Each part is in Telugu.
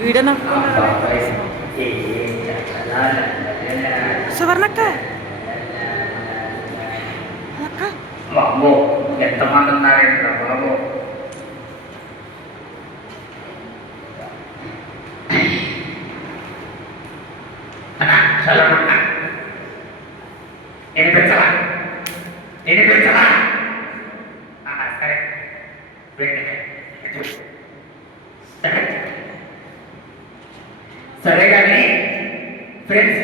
వీడియో నొక్కున్నారు సువర్ణక్క అక్క బాబు ఎంతమంది ఉన్నారేంట్రా బాబు. వినిపించలా వినిపించలా సరే సరే కానీ ఫ్రెండ్స్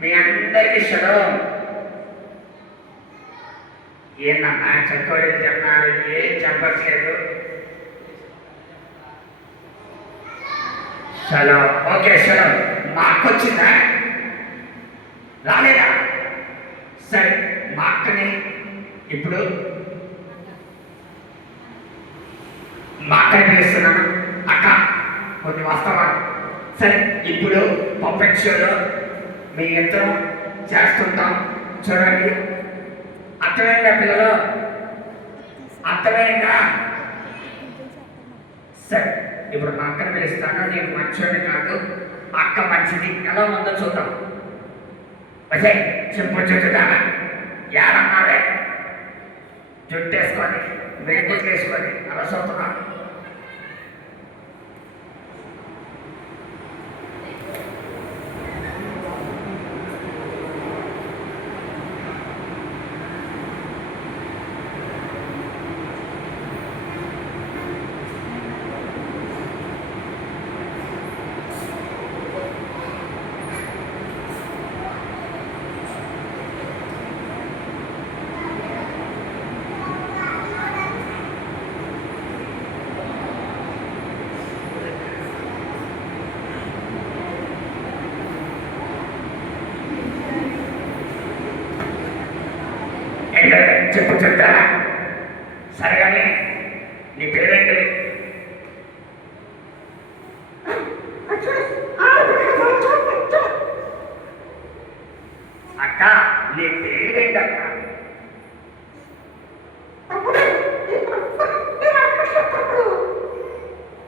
మీ అందరికీ శుభం. ఏంటన్నా చెక్కోళ్ళు చెప్తున్నారు, ఏం చెప్పట్లేదు. చలో ఓకే చలో. మా అక్క వచ్చిందా రాలేదా? సరే మా అక్కని ఇప్పుడు మా అక్కని పిలుస్తున్నాను. అక్క కొన్ని వస్తావా? సరే ఇప్పుడు పప్పెట్ షోలో మీ ఇద్దరం చేస్తుంటాం చూడండి. అర్థమైందా పిల్లలు? అర్థమైందా? సరే ఇప్పుడు మా అక్కని పిలుస్తాను. నేను మంచోడి కాదు, అక్క మంచిది. ఎలా ఉందో చూద్దాం. అదే చింపు చుట్టుదానా ఏడన్నాడే జుట్టు వేసుకొని వెలుగుట్లు వేసుకొని అలా చూస్తున్నాను. చెప్పు చెప్తారా? సరేగానే నీ పేరేంటి? అక్క నీ పేరేంటక్క?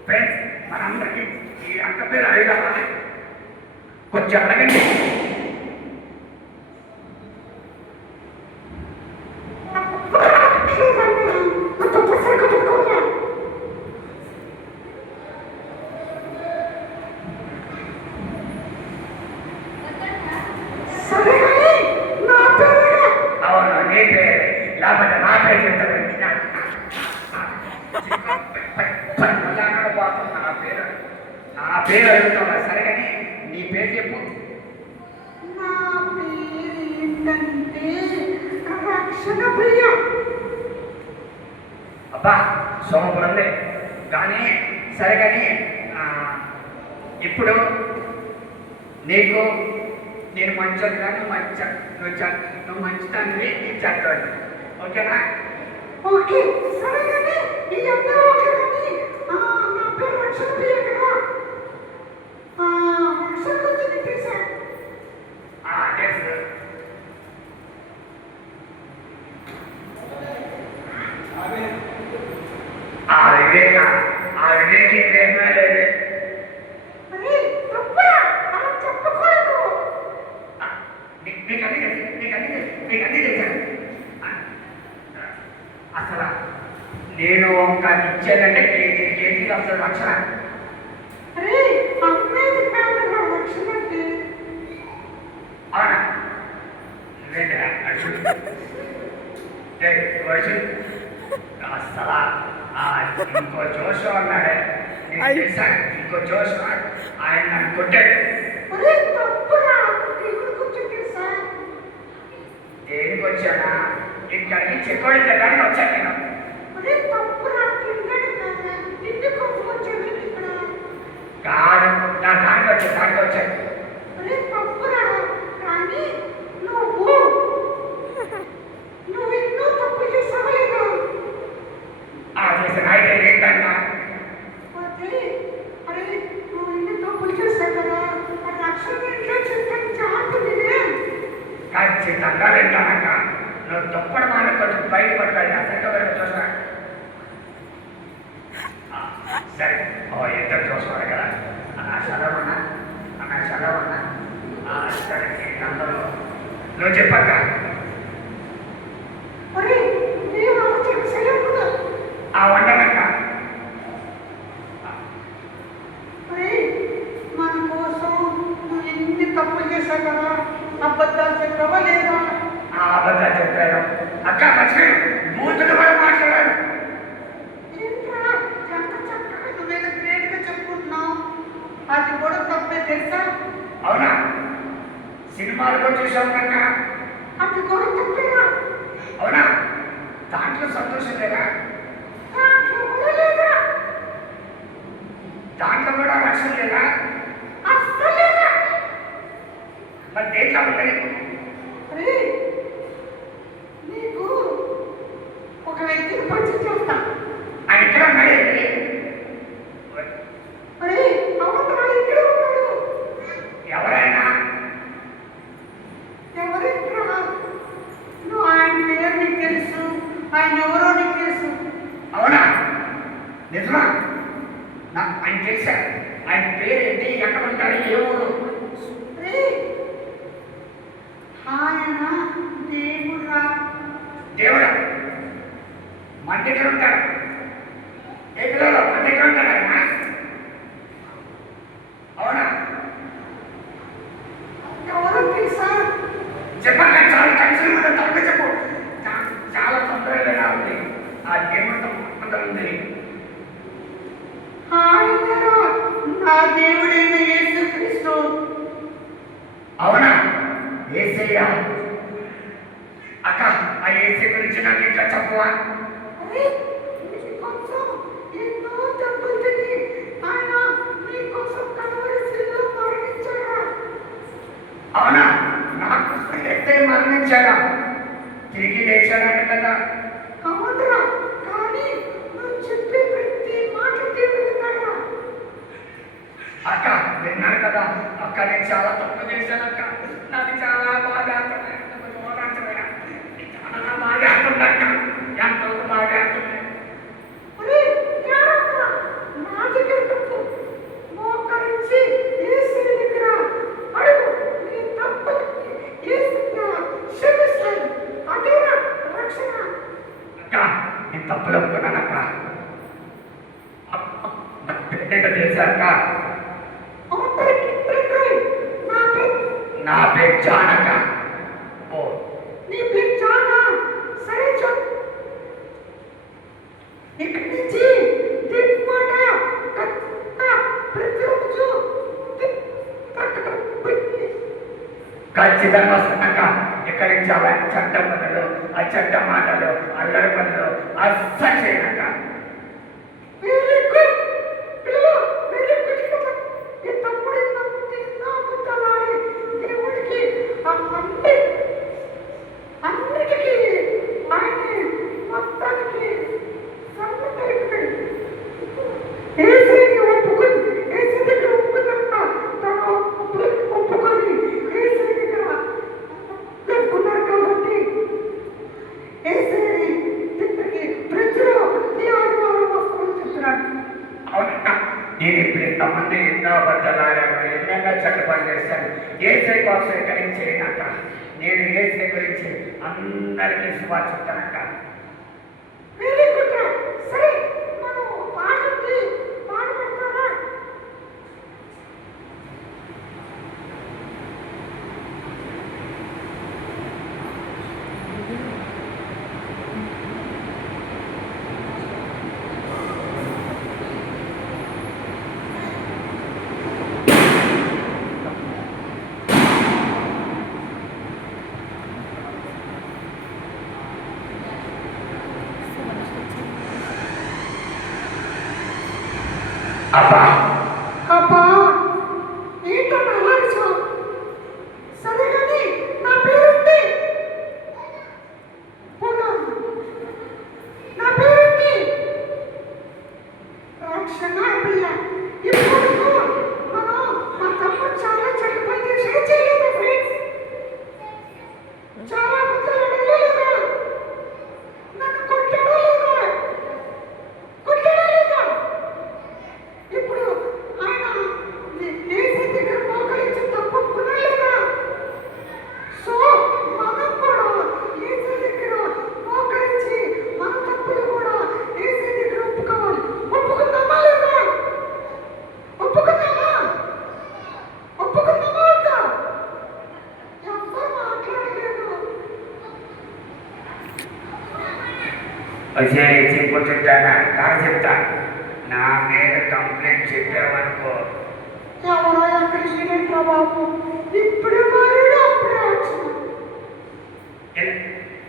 ఫ్రెండ్స్ మనందరికీ ఈ అక్క పేరు అడిగా కొంచెం అడగండి. లేకపోతే నా పేరు చెప్తాను. నా పేరు అడుగుతావా? సరే కానీ నీ పేరు చెప్పు. నా పేరు ఏంటంటే రక్షణ ప్రియ. అబ్బా సోమపురంలే కానీ సరే కానీ ఇప్పుడు నీకు నేను మంచోది కానీ నువ్వు మంచిదాన్ని నేను చెడ్డోని. ఓకేనా? ఓకే సరే కానీ ఈ అందరూ ఓకే కానీ నా పేరు రక్షణ ప్రియ కదా. రక్షణ గురించి నీకు తెలుసా? తెలుసు. వివేకమే లేదు. అరే తప్పురా, అలా చెప్పకూడదు. నీకన్నీ తెలుసాను. అసలు నేను ఒక ఇచ్చేదంటే కేజీలు అసలు రక్షణ. అరే అమ్మేది కాదు రక్షణ అంటే. అవునా? నువ్వేంటా అర్జున్? అసలు ఇంకో జోషు అన్నాడే ఇంకో జోషు ఆయన నన్ను కొట్టాడు. దేనికి వచ్చానా? ఇక్కడికి చెక్కోడి తినడానికి వచ్చాను నేను. కాదు నా దానికి వచ్చాను. చేసిన అయితే ఏంటన్నా? ఖచ్చితంగా వింటానక్క. నువ్వు తప్పడం మానే కొంచెం బయట పడతాయి. అసలు చూసా సరే ఇద్దరు చూసుకోవాలి కదా. నువ్వు చెప్పక్క. ఒరే నేను చెప్పలేకుండా ఆ వండనక్క. ఒరే మన కోసం నువ్వు ఎన్ని తప్పులు చేశావు కదా, అబద్ధాలు చెప్పావా లేదా? ఆ అబద్ధాలు చెప్పాను అక్క. మర్చిపోయాను, మూర్తులు కూడా మాట్లాడాను. ఏంట్రా ఎంత చక్కగా నువ్వేదో గ్రేట్గా చెప్పుకుంటున్నావు, అది కూడా తప్పే తెలుసా? అవునా? సినిమాలు కూడా చూసావు కనుక అది కూడా తప్పేనా? అవునా? దాంట్లో సంతోషం లేదా? దాంట్లో కూడా లేదా? దాంట్లో కూడా రక్షణ లేదా? అస్సలు లేదా? మరి దేంట్లో ఉంటాయి? అరే నీకు ఒక వ్యక్తిని పరిచయం చేస్తా. ఆయన ఎక్కడ ఉన్నాడండి? అరే అవునరా, ఇక్కడ ఉన్నాడు. ఎవరైనా? ఎవరింట్రా? నువ్వు ఆయన పేరు నీకు తెలుసు, ఆయన ఎవరో నీకు తెలుసు. అవునా? నిజమా? ఆయన తెలుసా? ఆయన పేరేంటి? ఎక్కడ ఉంటాడు? ఏ ఊరు? అరే ఆయన దేవుడా. దేవుడా? మన దగ్గర ఉంటాడు. ఏ పిల్లలు మన దగ్గర ఉంటాడు ఆయన? అవునా? ఎవరో తెలుసా? చెప్పండి, చాలా కన్ఫ్యూజ్ ఉంది. తప్పక చెప్పు. చాలా తొందరగా ఉంది. ఆ దేవుడితో మొత్తం ఉంది. ఆయన నా దేవుడైన యేసుక్రీస్తు. అవునా? యేసయ్య. అక్క, ఆ యేసయ్య గురించి నాకు ఇంకా చెప్పవా? అరే నీకోసం ఎన్నో తప్పులు తిని ఆయన నీకోసం కలవరి శిలువలో మరణించాడా? అవునా? నాకు ఎత్తే మరణించాడా? తిరిగి లేచాడంట కదా? అవునరా, కానీ నువ్వు చెప్పే ప్రతి మాట దేవుడు విన్నాడా? అక్క, విన్నాను కదా అక్క. నేను చాలా తప్పు చేశాను అక్క. నాకు చాలా బాధ అవుతుంది. చాలా బాధ అవుతుంది అక్క. ఎంతో బాధ అవుతుంది. అరే ఏడవకురా, నా దగ్గర తప్పు మోకరించి యేసు దగ్గర అడుగు. నీ తప్పులకి యేసు క్షమిస్తాడు. అదేనా రక్షణ? అక్క, నేను తప్పులు ఒప్పుకున్నాను అక్క. ఏంటో తెలుసా అక్క? నా పేరు జాన్ అక్క. ఓ, నీ పేరు జానా? సరే జాన్, ఇక్కడి నుంచి దిగ్మాట ప్రతిరోజు ఖచ్చితంగా వస్తున్నాక ఇక్కడి నుంచి అలాంటి చట్ట పనులు, ఆ చట్ట మాటలు, అల్లరి పనులు అస్సలు చేయనక్క. వెరీ గుడ్ పిల్లలు, వెరీ గుడ్. ఈ తమ్ముడి నమ్ముతే నమ్ముతాడు దేవుడికి అన్నిటికీ ఆయన మొత్తానికి సమ్మతైపోయాడు. ఏసైని ఒప్పుకొని, ఏసై దగ్గర ఒప్పుకున్నాక తను ఒప్పుకొని ఏసై దగ్గర ఒప్పుకున్నారు కాబట్టి ఏసైని తిప్పకి ప్రతి ఆదివారం వస్తామని చెప్తున్నాడు. అవునక్క, నేను ఇప్పుడు ఇంతమంది ఎన్నో అబద్ధాలు ఆడాను, ఎన్నెన్నో చట్టపని చేశాను. ఏసై కోసం ఇక్కడి నుంచి చేయనక్క. నేను ఏసై గురించి అందరికీ శుభాలు చెప్తానక్క. వెరీ గుడ్ రా. సరే మనం పాటకి పాట పెడతారా? అబ్బా, అబ్బా ఏంటన్నా అలాగే సరే కానీ నా పేరేంటి? నా పేరేంటి? రక్షణ పిల్ల. ఇప్పుడు మనం మా తమ్ముడు చాలా చెడ్డ పని చేసి చేయలేదు ఫ్రెండ్స్. చాలా అబద్ధాలు ఆడాడా లేదా? నన్ను కొట్టాడా లేదా? కొట్టాడా లేదా? ఇప్పుడు చింపు చుట్టానా తాను చెప్తా నా మీద కంప్లైంట్ చెప్పావనుకో ఎవరో ఎక్కడ చేయలేట్రా బాబు, ఇప్పుడే మారాడు అప్పుడే వచ్చింది.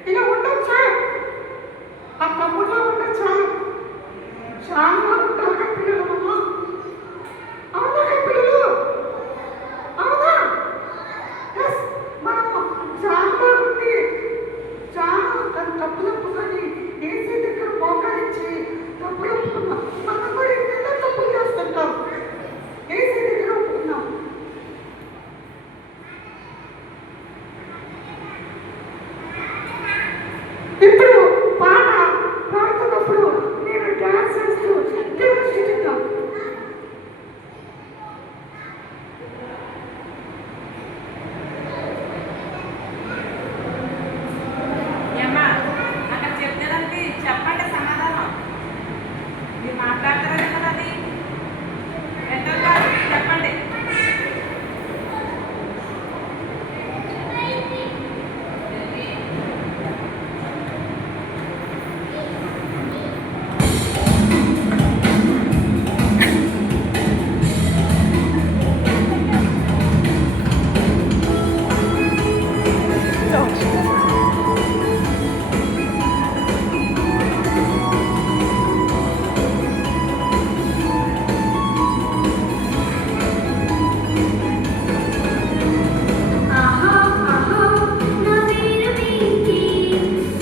ఇలా ఉండొచ్చా? ఆ తమ్ముళ్ళో ఉండొచ్చా? చాలా ఉంటారు పిల్లలు అమ్మా. అవునా పిల్లలు? అవునా? ఎస్, మనం చాలా ఉంది. చాలా తన తప్పులని ఏసీ దగ్గర మోకరించి తప్పులు మనం కూడా ఎన్నెన్నో తప్పులు చేస్తుంటాం. ఏసీ దగ్గర ఒప్పుకున్నాం. ఇప్పుడు పాట పాడుతున్నప్పుడు నేను డాన్స్ చేస్తూ దేవుని స్తుతిద్దాం. ఏమ్మా అక్కడ చెప్తారంటే చెప్పండి సమాధానం. మీరు మాట్లాడతారా కదా, అది ఎంటర్ కాదు, చెప్పండి. ఆహా ఆహా నా పేరు వెంకీ,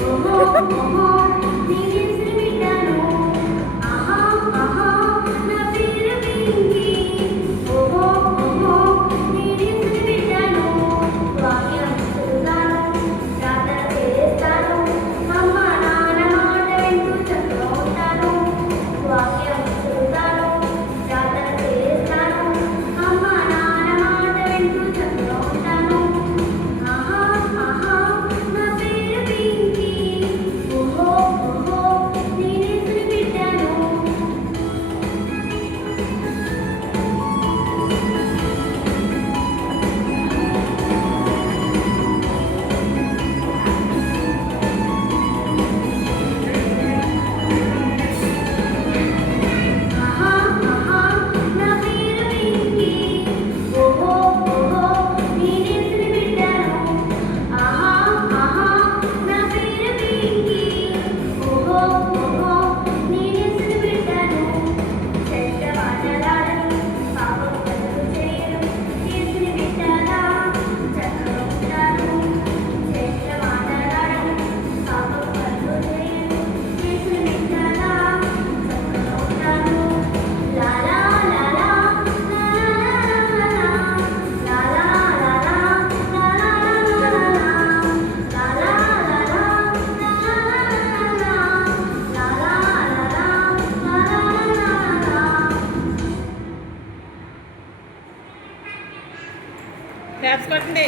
ఓహో ఓహో నేను వింటాను. ఆహా ఆహా నా పేరు వెంకీ, ఓహో ఓహో నేను వింటాను. వాక్యం చదువుతాను, ప్రార్థన చేస్తాను, అమ్మ నాన్న మాట వింటూ చక్కగా ఉంటాను. వాక్యం చదువుతాను, ప్రార్థన చేస్తాను, అమ్మ నాన్న మాట వింటూ చక్కగా ఉంటాను. ఆహా ఆహా నా పేరు వెంకీ, ఓహో ఓహో నేను వింటాను. ఆహా ఆహా నా పేరు వెంకీ, ఓహో ఓహో నేను వింటాను. ఆహా ఆహా నా పేరు వెంకీ, ఓహో ఓహో నేను వింటాను. చెడ్డ మాటలాడను, పాపం పనులు చేయను, యేసుని వింటారా చక్కగా ఉంటాను. చెడ్డ మాటలాడను, పాపం పనులు చేయను, యేసుని వింటారా చక్కగా ఉంటాను. లా లా లా లా, లా లా లా లా, లా లా లా లా, లా లా లా లా, లా లా లా లా, లా లా లా లా, లా లా లా లా, లా లా లా లా. క్లాప్స్ కొట్టండి.